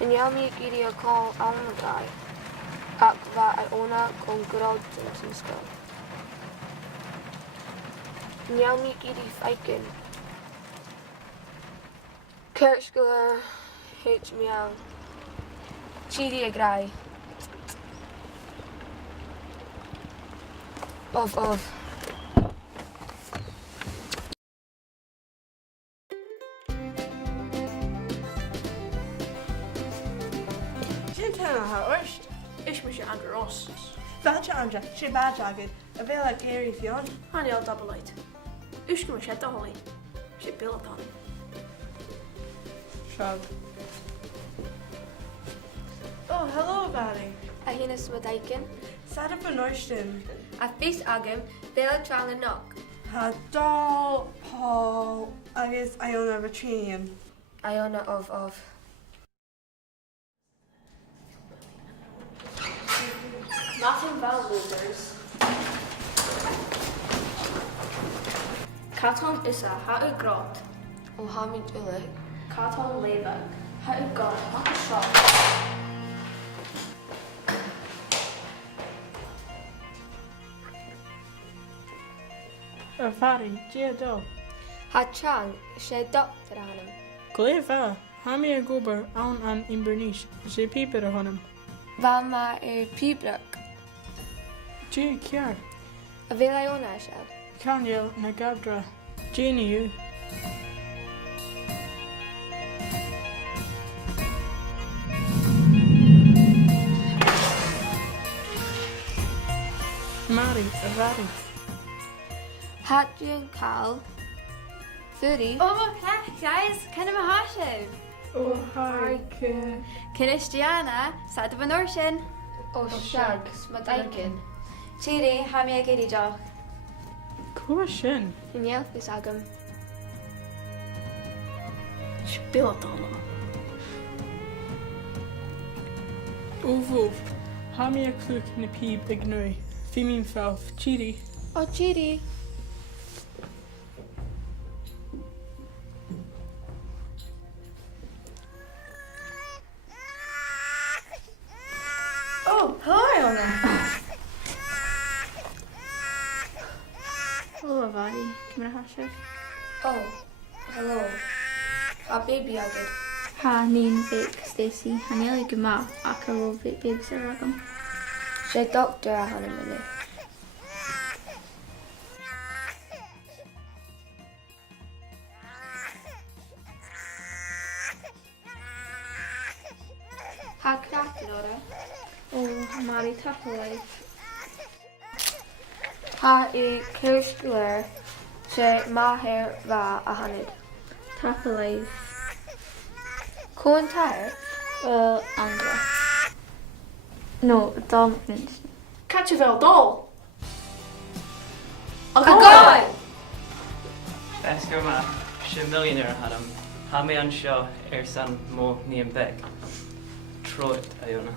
Yn iawn mi gyd i o col awn y gau, ac fa ai ona con gyrraedd sy'n sgol. Yn iawn mi gyd i ffeicyn. Sgoile H miaw. Chidi a grau. Of. Hurst. Is me Andrew Ross. Badge Andra, she badge agad, a bit like Gary Fion. Honey, I'll double light. Uske me shed the holly. She built on him. Shrug. Oh, hello, Valley. A hynny smadaicyn. Sad up an Orston. A fys agam, bela tral y nog. Ha doll, Paul. I guess Iona Retrium. Iona of. Nothing about losers. Caton is a how grot. O hamid ule. Caton leva. How god, not a shot. Fari, Giado. Ha chang, she doctor hanım. Gleva, Hami a gober aun an Imbernish, she peeper honum. Va ma pibrak. G Kiar, A vela Iona shell. Kanyel Nagabdra, Geniu. Mari, Vari. Hatjian Kal. 30. Oh, okay, guys, kind of a hashiv. Oh, hi, Kir. Kinistiana, side of an ocean. O shag, smadaicyn. Chiri, hamia giri joch. Cushion. Yn iawn fys agam. She built on him. Uvuv, Hami a cook na peep ignoi. Fimin felf, Chiri. O chidi. Oh, hello, Iona. Hello, Vadi. Come here, hashiv. Oh, hello. A baby agad. Ha, Neen, Vic, Stacey, Haneli, Guma, Akaro, Vic, Babysitter, Ragam. She doctor a hanım yne. Ha crackin ora. Oh, Mari, Tapaway. Ha I Sgoile she maher va a hanid. Tapaway. Coen tair? Andra. No, Dominant. Catch a vel doll. A goin! Fesco ma, she millionaire had him. Hami an seo san mo ní an beg. Troit Iona.